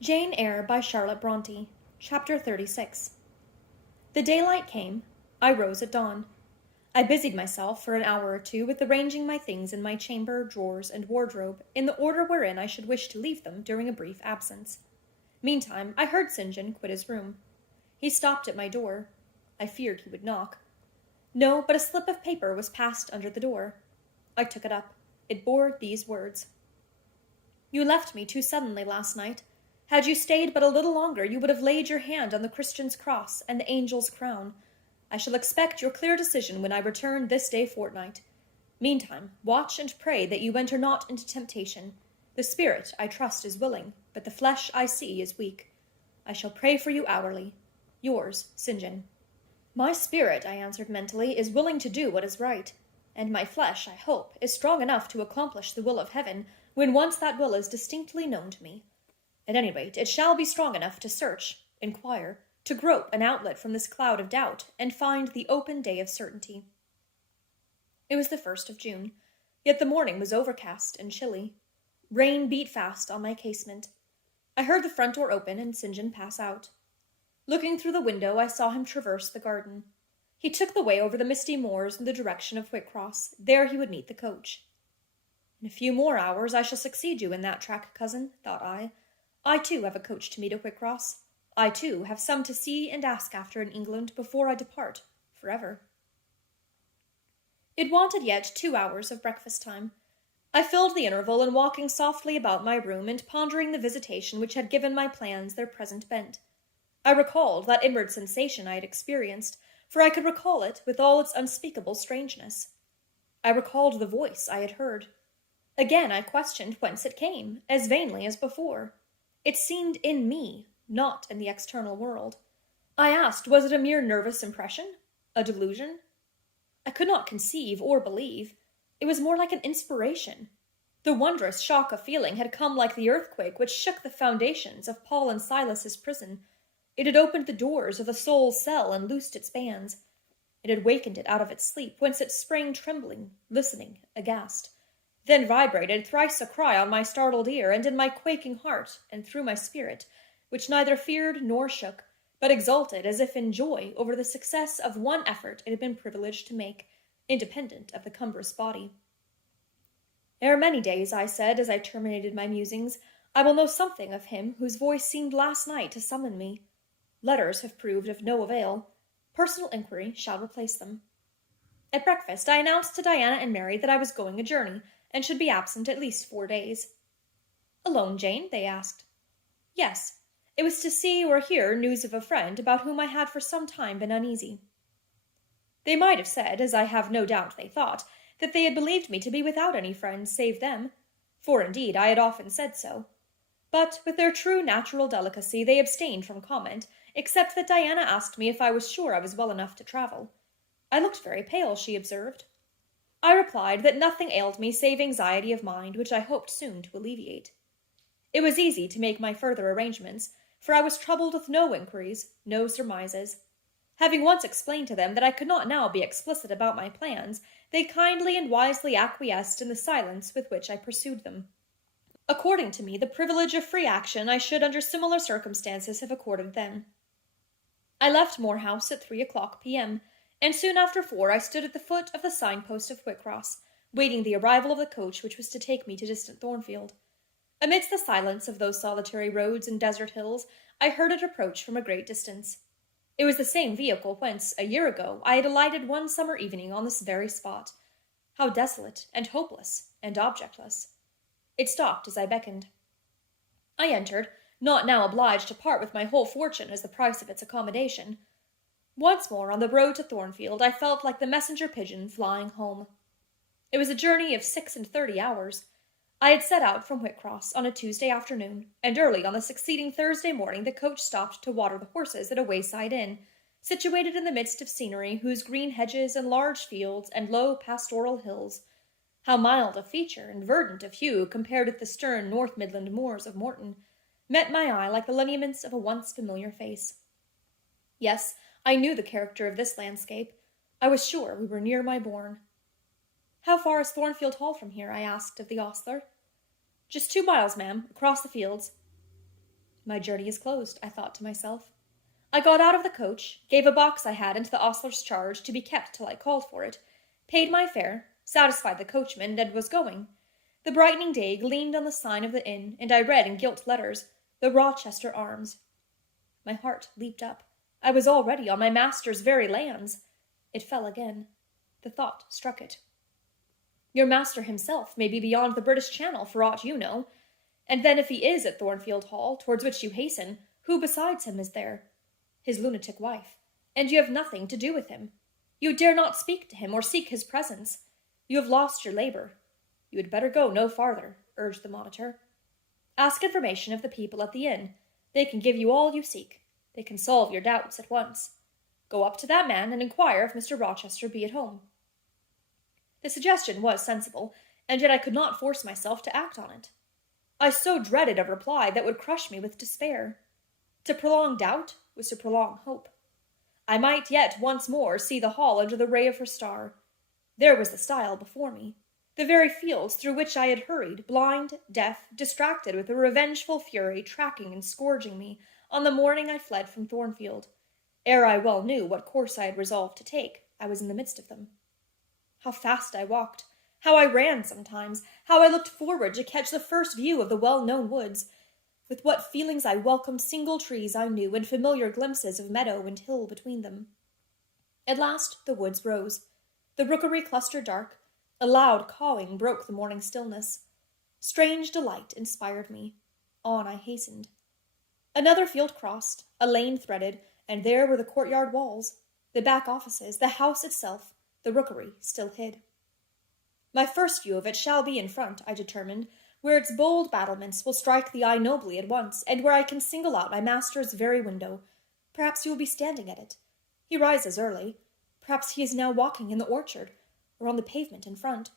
Jane Eyre by Charlotte Bronte. Chapter 36. The daylight came. I rose at dawn. I busied myself for an hour or two with arranging my things in my chamber, drawers, and wardrobe, in the order wherein I should wish to leave them during a brief absence. Meantime, I heard St. John quit his room. He stopped at my door. I feared he would knock. No, but a slip of paper was passed under the door. I took it up. It bore these words: "You left me too suddenly last night. Had you stayed but a little longer, you would have laid your hand on the Christian's cross and the angel's crown. I shall expect your clear decision when I return this day fortnight. Meantime, watch and pray that you enter not into temptation. The spirit, I trust, is willing, but the flesh, I see, is weak. I shall pray for you hourly. Yours, St. John." My spirit, I answered mentally, is willing to do what is right, and my flesh, I hope, is strong enough to accomplish the will of heaven when once that will is distinctly known to me. At any rate, it shall be strong enough to search, inquire, to grope an outlet from this cloud of doubt, and find the open day of certainty. It was the 1st of June, yet the morning was overcast and chilly. Rain beat fast on my casement. I heard the front door open and St. John pass out. Looking through the window, I saw him traverse the garden. He took the way over the misty moors in the direction of Whitcross. There he would meet the coach. In a few more hours I shall succeed you in that track, cousin, thought I. I, too, have a coach to meet at Whitcross. I, too, have some to see and ask after in England before I depart, forever. It wanted yet 2 hours of breakfast time. I filled the interval in walking softly about my room and pondering the visitation which had given my plans their present bent. I recalled that inward sensation I had experienced, for I could recall it with all its unspeakable strangeness. I recalled the voice I had heard. Again I questioned whence it came, as vainly as before. It seemed in me, not in the external world. I asked, was it a mere nervous impression? A delusion? I could not conceive or believe. It was more like an inspiration. The wondrous shock of feeling had come like the earthquake which shook the foundations of Paul and Silas's prison. It had opened the doors of the soul's cell and loosed its bands. It had wakened it out of its sleep, whence it sprang trembling, listening, aghast. Then vibrated thrice a cry on my startled ear, and in my quaking heart, and through my spirit, which neither feared nor shook, but exulted as if in joy over the success of one effort it had been privileged to make, independent of the cumbrous body. "Ere many days," I said, as I terminated my musings, "I will know something of him whose voice seemed last night to summon me. Letters have proved of no avail. Personal inquiry shall replace them." At breakfast I announced to Diana and Mary that I was going a journey, and should be absent at least 4 days. "Alone, Jane?" they asked. "Yes. It was to see or hear news of a friend about whom I had for some time been uneasy." They might have said, as I have no doubt they thought, that they had believed me to be without any friends save them, for indeed I had often said so. But with their true natural delicacy they abstained from comment, except that Diana asked me if I was sure I was well enough to travel. I looked very pale, she observed. I replied that nothing ailed me save anxiety of mind, which I hoped soon to alleviate. It was easy to make my further arrangements, for I was troubled with no inquiries, no surmises. Having once explained to them that I could not now be explicit about my plans, they kindly and wisely acquiesced in the silence with which I pursued them. According to me, the privilege of free action I should under similar circumstances have accorded them. I left Moor House at 3 o'clock p.m., and soon after 4 I stood at the foot of the signpost of Whitcross, waiting the arrival of the coach which was to take me to distant Thornfield. Amidst the silence of those solitary roads and desert hills, I heard it approach from a great distance. It was the same vehicle whence, a year ago, I had alighted one summer evening on this very spot. How desolate, and hopeless, and objectless! It stopped as I beckoned. I entered, not now obliged to part with my whole fortune as the price of its accommodation. Once more on the road to Thornfield, I felt like the messenger pigeon flying home. It was a journey of 36 hours. I had set out from Whitcross on a Tuesday afternoon, and early on the succeeding Thursday morning the coach stopped to water the horses at a wayside inn, situated in the midst of scenery whose green hedges and large fields and low pastoral hills, how mild of feature and verdant of hue compared with the stern North Midland moors of Morton, met my eye like the lineaments of a once familiar face. Yes, I knew the character of this landscape. I was sure we were near my bourne. "How far is Thornfield Hall from here?" I asked of the ostler. "Just 2 miles, ma'am, across the fields." My journey is closed, I thought to myself. I got out of the coach, gave a box I had into the ostler's charge to be kept till I called for it, paid my fare, satisfied the coachman, and was going. The brightening day gleamed on the sign of the inn, and I read in gilt letters, "The Rochester Arms." My heart leaped up. I was already on my master's very lands. It fell again. The thought struck it. Your master himself may be beyond the British Channel for aught you know, and then if he is at Thornfield Hall, towards which you hasten, who besides him is there? His lunatic wife, and you have nothing to do with him. You dare not speak to him or seek his presence. You have lost your labor. You had better go no farther, urged the monitor. Ask information of the people at the inn. They can give you all you seek. They can solve your doubts at once. Go up to that man and inquire if Mr. Rochester be at home. The suggestion was sensible, and yet I could not force myself to act on it. I so dreaded a reply that would crush me with despair. To prolong doubt was to prolong hope. I might yet once more see the hall under the ray of her star. There was the stile before me, the very fields through which I had hurried, blind, deaf, distracted with a revengeful fury, tracking and scourging me on the morning I fled from Thornfield. Ere I well knew what course I had resolved to take, I was in the midst of them. How fast I walked, how I ran sometimes, how I looked forward to catch the first view of the well-known woods. With what feelings I welcomed single trees I knew and familiar glimpses of meadow and hill between them. At last the woods rose. The rookery clustered dark. A loud cawing broke the morning stillness. Strange delight inspired me. On I hastened. Another field crossed, a lane threaded, and there were the courtyard walls, the back offices, the house itself, the rookery still hid. My first view of it shall be in front, I determined, where its bold battlements will strike the eye nobly at once, and where I can single out my master's very window. Perhaps he will be standing at it. He rises early. Perhaps he is now walking in the orchard, or on the pavement in front.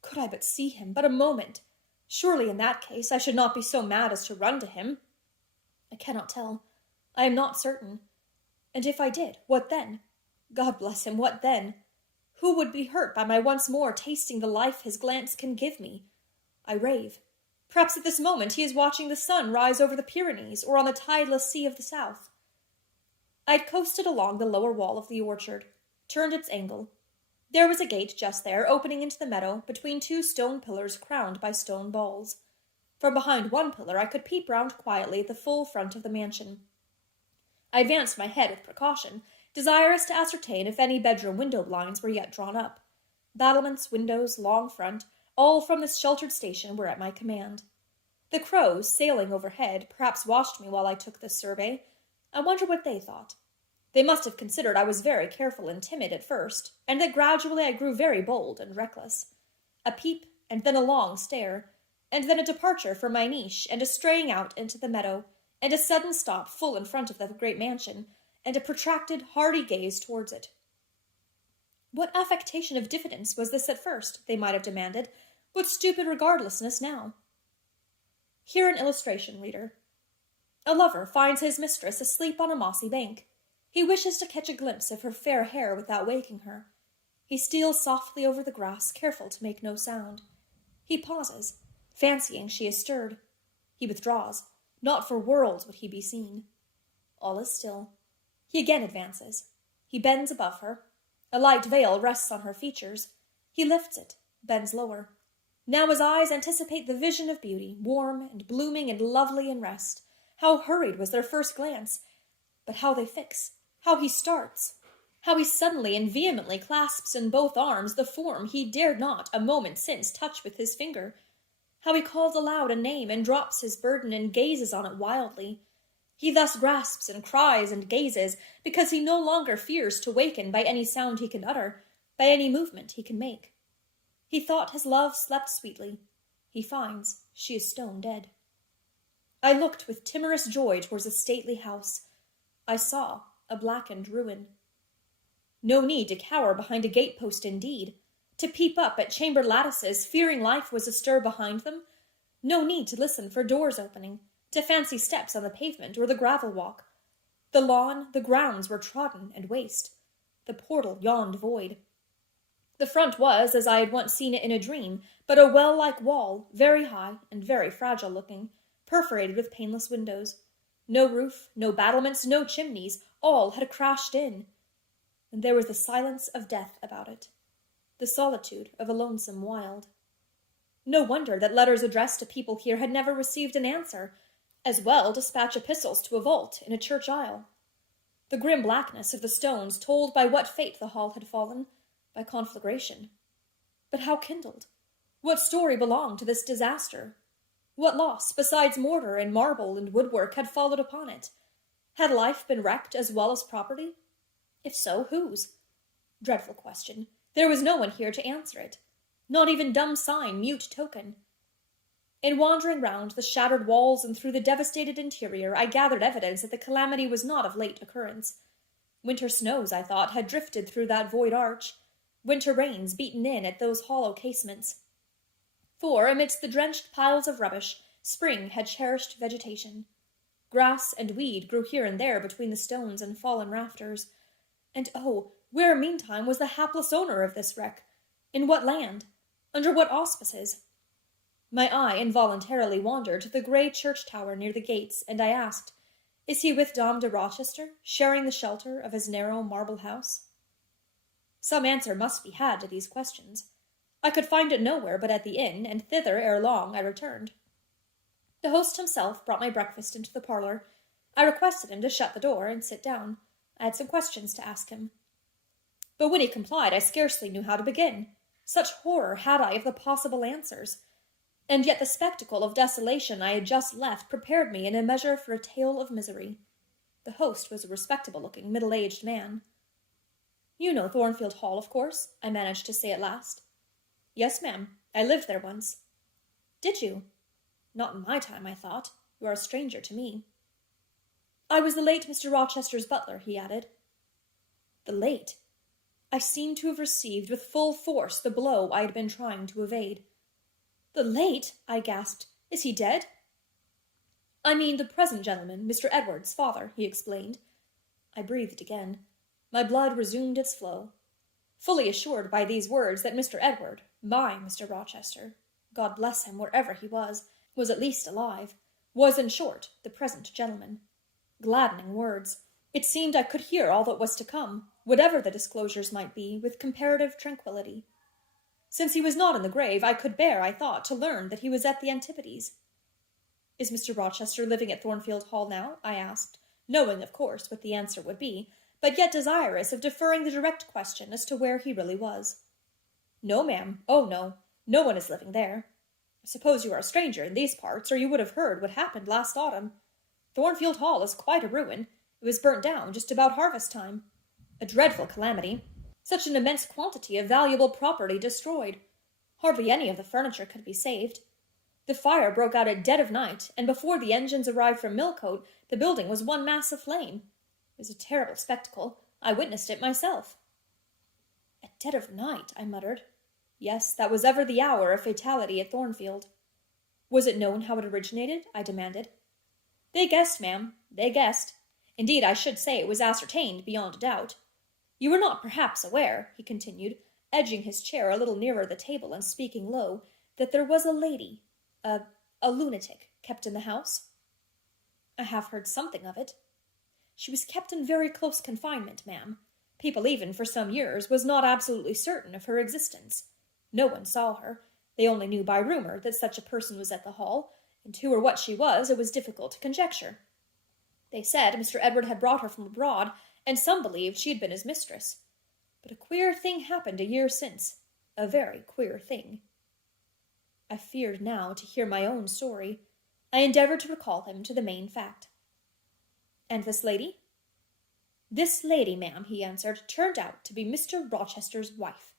Could I but see him, but a moment! Surely in that case I should not be so mad as to run to him. I cannot tell. I am not certain. And if I did, what then? God bless him, what then? Who would be hurt by my once more tasting the life his glance can give me? I rave. Perhaps at this moment he is watching the sun rise over the Pyrenees or on the tideless sea of the south. I had coasted along the lower wall of the orchard, turned its angle. There was a gate just there, opening into the meadow, between two stone pillars crowned by stone balls. From behind one pillar I could peep round quietly at the full front of the mansion. I advanced my head with precaution, desirous to ascertain if any bedroom window blinds were yet drawn up. Battlements, windows, long front, all from this sheltered station were at my command. The crows, sailing overhead, perhaps watched me while I took this survey. I wonder what they thought. They must have considered I was very careful and timid at first, and that gradually I grew very bold and reckless. A peep, and then a long stare, and then a departure from my niche, and a straying out into the meadow, and a sudden stop full in front of the great mansion, and a protracted, hardy gaze towards it. What affectation of diffidence was this at first, they might have demanded, what stupid regardlessness now? Here an illustration, reader. A lover finds his mistress asleep on a mossy bank. He wishes to catch a glimpse of her fair hair without waking her. He steals softly over the grass, careful to make no sound. He pauses, fancying she is stirred. He withdraws. Not for worlds would he be seen. All is still. He again advances. He bends above her. A light veil rests on her features. He lifts it, bends lower. Now his eyes anticipate the vision of beauty, warm and blooming and lovely in rest. How hurried was their first glance! But how they fix! How he starts! How he suddenly and vehemently clasps in both arms the form he dared not a moment since touch with his finger! How he calls aloud a name and drops his burden and gazes on it wildly! He thus grasps and cries and gazes, because he no longer fears to waken by any sound he can utter, by any movement he can make. He thought his love slept sweetly. He finds she is stone dead. I looked with timorous joy towards a stately house. I saw a blackened ruin. No need to cower behind a gate-post indeed, to peep up at chamber lattices, fearing life was astir behind them. No need to listen for doors opening, to fancy steps on the pavement or the gravel walk. The lawn, the grounds were trodden and waste. The portal yawned void. The front was, as I had once seen it in a dream, but a well-like wall, very high and very fragile-looking, perforated with paneless windows. No roof, no battlements, no chimneys, all had crashed in. And there was the silence of death about it, the solitude of a lonesome wild. No wonder that letters addressed to people here had never received an answer. As well dispatch epistles to a vault in a church aisle. The grim blackness of the stones told by what fate the hall had fallen, by conflagration. But how kindled? What story belonged to this disaster? What loss, besides mortar and marble and woodwork, had followed upon it? Had life been wrecked as well as property? If so, whose? Dreadful question. There was no one here to answer it. Not even dumb sign, mute token. In wandering round the shattered walls and through the devastated interior, I gathered evidence that the calamity was not of late occurrence. Winter snows, I thought, had drifted through that void arch, winter rains beaten in at those hollow casements. For, amidst the drenched piles of rubbish, spring had cherished vegetation. Grass and weed grew here and there between the stones and fallen rafters. And oh, where meantime was the hapless owner of this wreck? In what land? Under what auspices? My eye involuntarily wandered to the grey church tower near the gates, and I asked, "Is he with Dame de Rochester, sharing the shelter of his narrow marble house?" Some answer must be had to these questions. I could find it nowhere but at the inn, and thither ere long I returned. The host himself brought my breakfast into the parlour. I requested him to shut the door and sit down. I had some questions to ask him. But when he complied, I scarcely knew how to begin. Such horror had I of the possible answers. And yet the spectacle of desolation I had just left prepared me in a measure for a tale of misery. The host was a respectable-looking, middle-aged man. "You know Thornfield Hall, of course," I managed to say at last. "Yes, ma'am. I lived there once." "Did you? Not in my time, I thought. You are a stranger to me." "I was the late Mr. Rochester's butler," he added. The late? I seemed to have received with full force the blow I had been trying to evade. "The late?" I gasped. "Is he dead?" "I mean the present gentleman, Mr. Edward's father," he explained. I breathed again. My blood resumed its flow. Fully assured by these words that Mr. Edward, my Mr. Rochester, God bless him wherever he was at least alive, was, in short, the present gentleman. Gladdening words. It seemed I could hear all that was to come, whatever the disclosures might be, with comparative tranquillity. Since he was not in the grave, I could bear, I thought, to learn that he was at the Antipodes. "Is Mr. Rochester living at Thornfield Hall now?" I asked, knowing, of course, what the answer would be, but yet desirous of deferring the direct question as to where he really was. "No, ma'am. Oh, no. No one is living there. I suppose you are a stranger in these parts, or you would have heard what happened last autumn. Thornfield Hall is quite a ruin. It was burnt down just about harvest time. A dreadful calamity. Such an immense quantity of valuable property destroyed. Hardly any of the furniture could be saved. The fire broke out at dead of night, and before the engines arrived from Millcote, the building was one mass of flame. It was a terrible spectacle. I witnessed it myself." "At dead of night," I muttered. "Yes, that was ever the hour of fatality at Thornfield." "Was it known how it originated?" I demanded. "They guessed, ma'am. They guessed. Indeed, I should say it was ascertained beyond a doubt. You are not perhaps aware," he continued, edging his chair a little nearer the table and speaking low, "that there was a lady, a lunatic, kept in the house?" "I have heard something of it." "She was kept in very close confinement, ma'am. People even, for some years, was not absolutely certain of her existence. No one saw her. They only knew by rumour that such a person was at the Hall, and who or what she was it was difficult to conjecture. They said Mr. Edward had brought her from abroad, and some believed she had been his mistress. But a queer thing happened a year since. A very queer thing." I feared now to hear my own story. I endeavoured to recall him to the main fact. "And this lady?" "This lady, ma'am," he answered, "turned out to be Mr. Rochester's wife.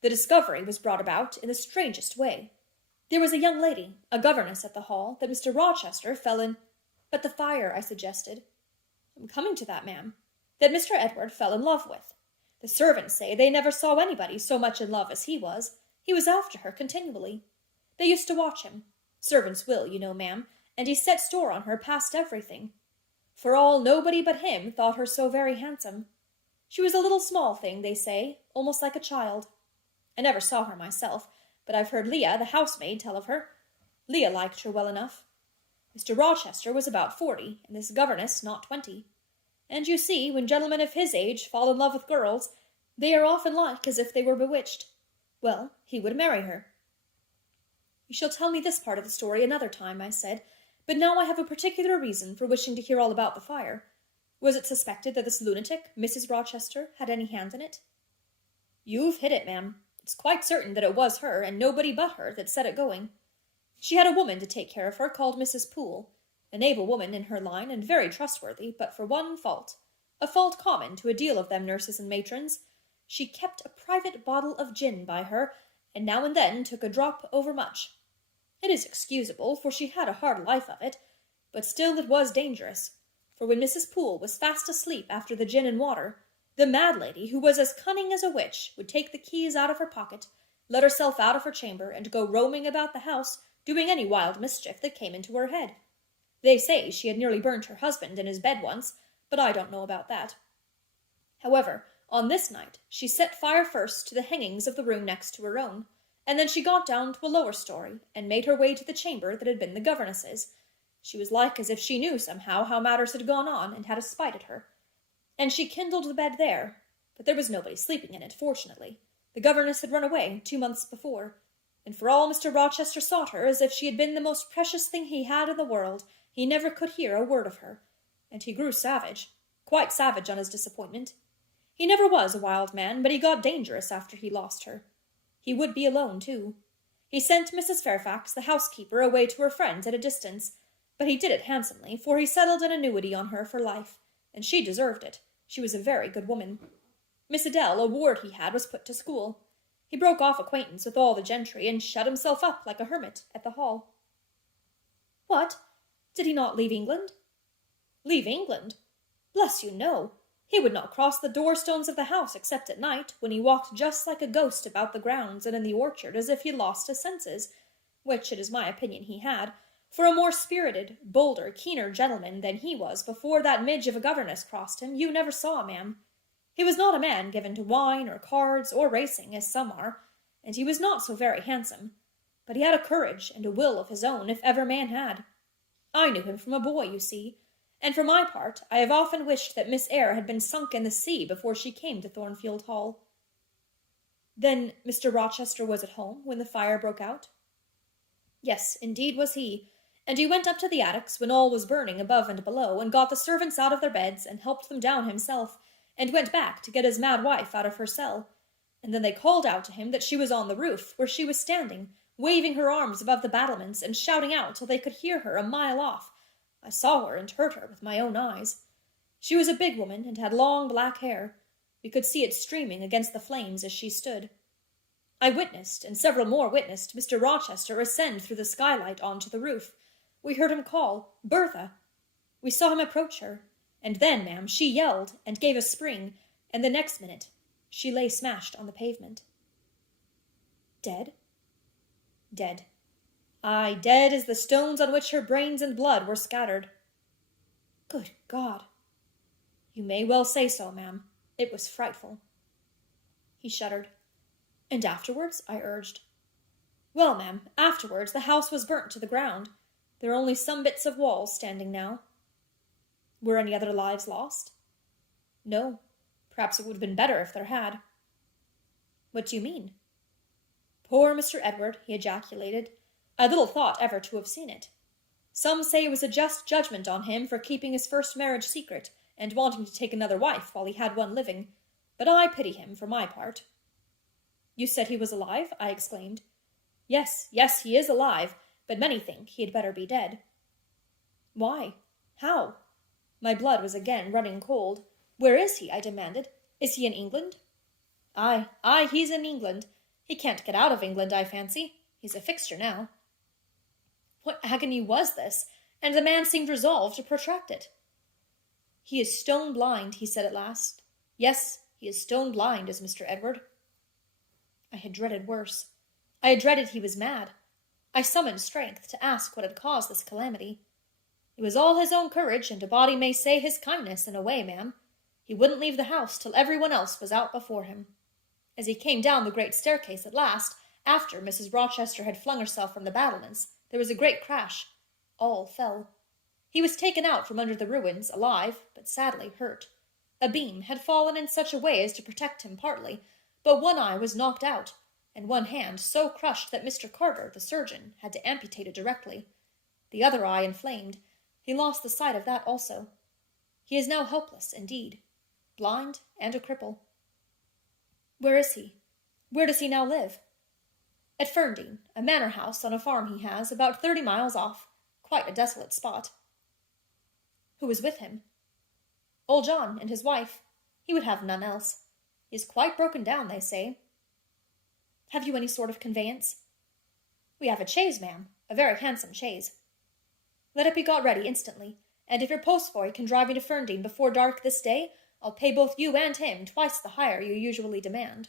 The discovery was brought about in the strangest way. There was a young lady, a governess at the Hall, that Mr. Rochester fell in—" "But the fire," I suggested. "I'm coming to that, ma'am. That Mr. Edward fell in love with. The servants say they never saw anybody so much in love as he was. He was after her continually. They used to watch him. Servants will, you know, ma'am, and he set store on her past everything. For all, nobody but him thought her so very handsome. She was a little small thing, they say, almost like a child. I never saw her myself, but I've heard Leah, the housemaid, tell of her. Leah liked her well enough. Mr. Rochester was about 40, and this governess not 20. And you see, when gentlemen of his age fall in love with girls, they are often like as if they were bewitched. Well, he would marry her. You shall tell me this part of the story another time, I said, but now I have a particular reason for wishing to hear all about the fire. Was it suspected that this lunatic, Mrs. Rochester, had any hand in it? You've hit it, ma'am. It's quite certain that it was her, and nobody but her, that set it going. She had a woman to take care of her called Mrs. Poole, an able woman in her line and very trustworthy, but for one fault, a fault common to a deal of them nurses and matrons. She kept a private bottle of gin by her, and now and then took a drop overmuch. It is excusable, for she had a hard life of it, but still it was dangerous, for when Mrs. Poole was fast asleep after the gin and water, the mad lady, who was as cunning as a witch, would take the keys out of her pocket, let herself out of her chamber, and go roaming about the house, doing any wild mischief that came into her head. They say she had nearly burnt her husband in his bed once, but I don't know about that. However, on this night she set fire first to the hangings of the room next to her own, and then she got down to a lower story, and made her way to the chamber that had been the governess's. She was like as if she knew somehow how matters had gone on, and had a spite at her. And she kindled the bed there, but there was nobody sleeping in it, fortunately. The governess had run away 2 months before, and for all Mr. Rochester sought her as if she had been the most precious thing he had in the world, he never could hear a word of her, and he grew savage, quite savage on his disappointment. He never was a wild man, but he got dangerous after he lost her. He would be alone, too. He sent Mrs. Fairfax, the housekeeper, away to her friends at a distance, but he did it handsomely, for he settled an annuity on her for life, and she deserved it. She was a very good woman. Miss Adele, a ward he had, was put to school. He broke off acquaintance with all the gentry, and shut himself up like a hermit at the Hall. What? Did he not leave England? Leave England? Bless you, no. He would not cross the door-stones of the house except at night, when he walked just like a ghost about the grounds and in the orchard as if he lost his senses, which it is my opinion he had, for a more spirited, bolder, keener gentleman than he was before that midge of a governess crossed him you never saw, ma'am. He was not a man given to wine or cards or racing, as some are, and he was not so very handsome, but he had a courage and a will of his own, if ever man had. I knew him from a boy, you see, and for my part I have often wished that Miss Eyre had been sunk in the sea before she came to Thornfield Hall. Then Mr. Rochester was at home when the fire broke out? Yes, indeed was he, and he went up to the attics when all was burning above and below, and got the servants out of their beds, and helped them down himself, and went back to get his mad wife out of her cell, and then they called out to him that she was on the roof, where she was standing, waving her arms above the battlements, and shouting out till they could hear her a mile off. I saw her and heard her with my own eyes. She was a big woman, and had long black hair. We could see it streaming against the flames as she stood. I witnessed, and several more witnessed, Mr. Rochester ascend through the skylight on to the roof. We heard him call, "Bertha!" We saw him approach her, and then, ma'am, she yelled, and gave a spring, and the next minute she lay smashed on the pavement. Dead? Dead. Aye, dead as the stones on which her brains and blood were scattered. Good God! You may well say so, ma'am. It was frightful. He shuddered. And afterwards? I urged. Well, ma'am, afterwards the house was burnt to the ground. There are only some bits of walls standing now. Were any other lives lost? No. Perhaps it would have been better if there had. What do you mean? Poor Mr. Edward, he ejaculated. I little thought ever to have seen it. Some say it was a just judgment on him for keeping his first marriage secret, and wanting to take another wife while he had one living, but I pity him for my part. You said he was alive? I exclaimed. Yes, he is alive, but many think he had better be dead. Why? How? My blood was again running cold. Where is he? I demanded. Is he in England? Aye, he's in England. He can't get out of England, I fancy. He's a fixture now. What agony was this? And the man seemed resolved to protract it. He is stone blind, he said at last. Yes, he is stone blind, is Mr. Edward. I had dreaded worse. I had dreaded he was mad. I summoned strength to ask what had caused this calamity. It was all his own courage, and a body may say his kindness in a way, ma'am. He wouldn't leave the house till everyone else was out before him. As he came down the great staircase at last, after Mrs. Rochester had flung herself from the battlements, there was a great crash. all fell. He was taken out from under the ruins, alive, but sadly hurt. A beam had fallen in such a way as to protect him partly, but one eye was knocked out, and one hand so crushed that Mr. Carter, the surgeon, had to amputate it directly. The other eye inflamed. He lost the sight of that also. He is now helpless, indeed, blind and a cripple. Where is he? Where does he now live? At Ferndean, a manor house on a farm he has, about 30 miles off, quite a desolate spot. Who is with him? Old John and his wife. He would have none else. He is quite broken down, they say. Have you any sort of conveyance? We have a chaise, ma'am, a very handsome chaise. Let it be got ready instantly, and if your postboy can drive me to Ferndean before dark this day, I'll pay both you and him twice the hire you usually demand.